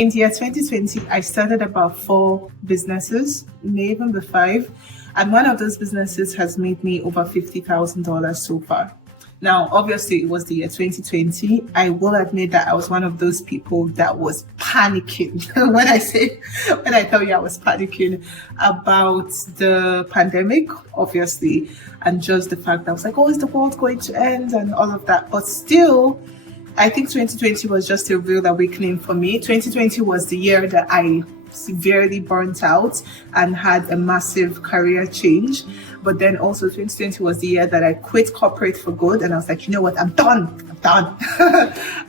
In the year 2020, I started about 4 businesses, maybe even the 5. And one of those businesses has made me over $50,000 so far. Now, obviously, it was the year 2020. I will admit that I was one of those people that was panicking. When I tell you I was panicking about the pandemic, obviously, and just the fact that I was like, oh, is the world going to end and all of that? But still, I think 2020 was just a real awakening for me. 2020 was the year that I severely burnt out and had a massive career change. But then also 2020 was the year that I quit corporate for good. And I was like, you know what, I'm done.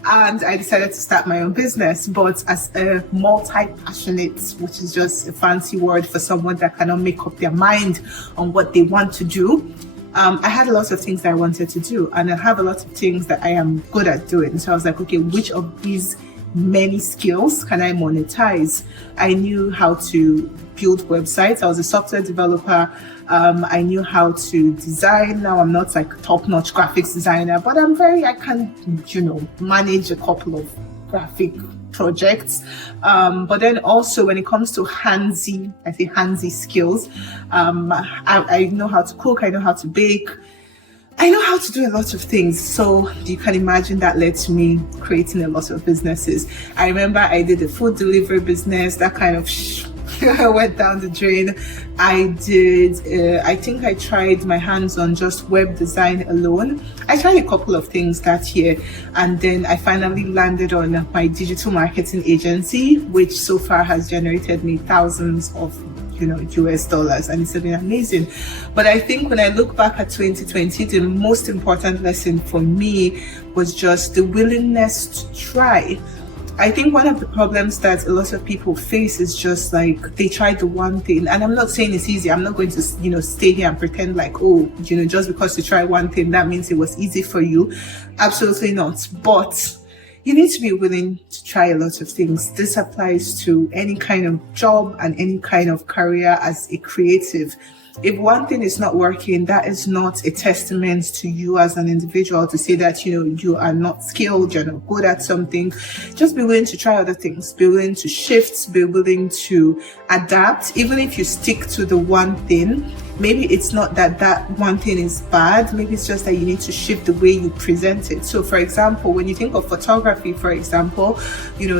And I decided to start my own business. But as a multi-passionate, which is just a fancy word for someone that cannot make up their mind on what they want to do, I had a lot of things that I wanted to do, and I have a lot of things that I am good at doing. So I was like, okay, which of these many skills can I monetize? I knew how to build websites. I was a software developer. I knew how to design. Now I'm not like top-notch graphics designer, but I can, manage a couple of graphic projects. But then also when it comes to handsy skills, I know how to cook, I know how to bake, I know how to do a lot of things. So you can imagine that led to me creating a lot of businesses. I remember I did a food delivery business that kind of went down the drain. I think I tried my hands on just web design alone. I tried a couple of things that year, and then I finally landed on my digital marketing agency, which so far has generated me thousands of US dollars, and it's been amazing. But I think when I look back at 2020, the most important lesson for me was just the willingness to try. I think one of the problems that a lot of people face is just like they tried the one thing, and I'm not saying it's easy. I'm not going to stay here and pretend like, just because you try one thing that means it was easy for you. Absolutely not. But you need to be willing to try a lot of things. This applies to any kind of job and any kind of career as a creative. If one thing is not working, that is not a testament to you as an individual to say that, you are not skilled, you're not good at something. Just be willing to try other things, be willing to shift, be willing to adapt. Even if you stick to the one thing, maybe it's not that one thing is bad. Maybe it's just that you need to shift the way you present it. So for example, when you think of photography, for example,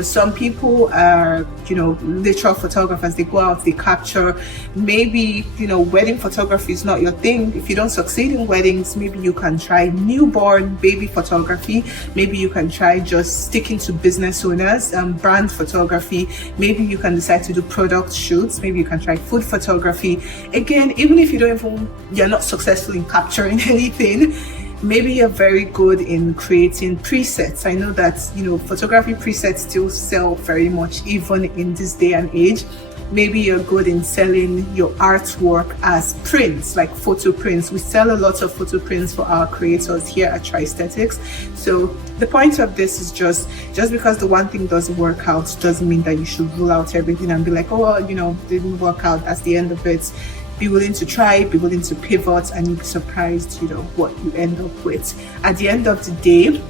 some people are, literal photographers. They go out, they capture. Maybe, wedding photography is not your thing. If you don't succeed in weddings, maybe you can try newborn baby photography. Maybe you can try just sticking to business owners, brand photography. Maybe you can decide to do product shoots. Maybe you can try food photography. Again, even if you're not successful in capturing anything, maybe you're very good in creating presets. I know that, photography presets still sell very much even in this day and age. Maybe you're good in selling your artwork as prints, like photo prints. We sell a lot of photo prints for our creators here at Tri-Aesthetics. So the point of this is just because the one thing doesn't work out doesn't mean that you should rule out everything and be like, didn't work out, that's the end of it. Be willing to try, be willing to pivot, and you'll be surprised, what you end up with. At the end of the day,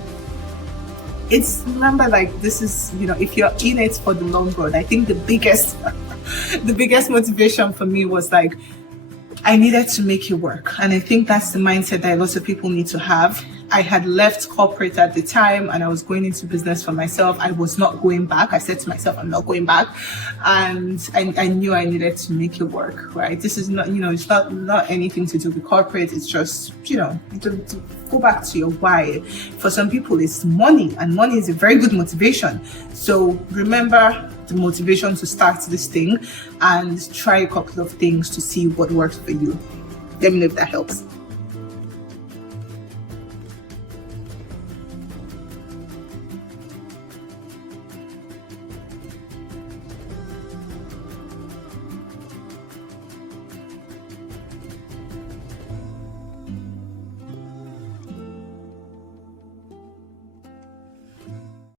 remember, like, this is, if you're in it for the long run, I think the biggest motivation for me was like, I needed to make it work. And I think that's the mindset that lots of people need to have. I had left corporate at the time and I was going into business for myself. I was not going back. I said to myself, I'm not going back. And I knew I needed to make it work, right? This is not, it's not anything to do with corporate. It's just, to go back to your why. For some people, it's money, and money is a very good motivation. So remember the motivation to start this thing and try a couple of things to see what works for you. Let me know if that helps.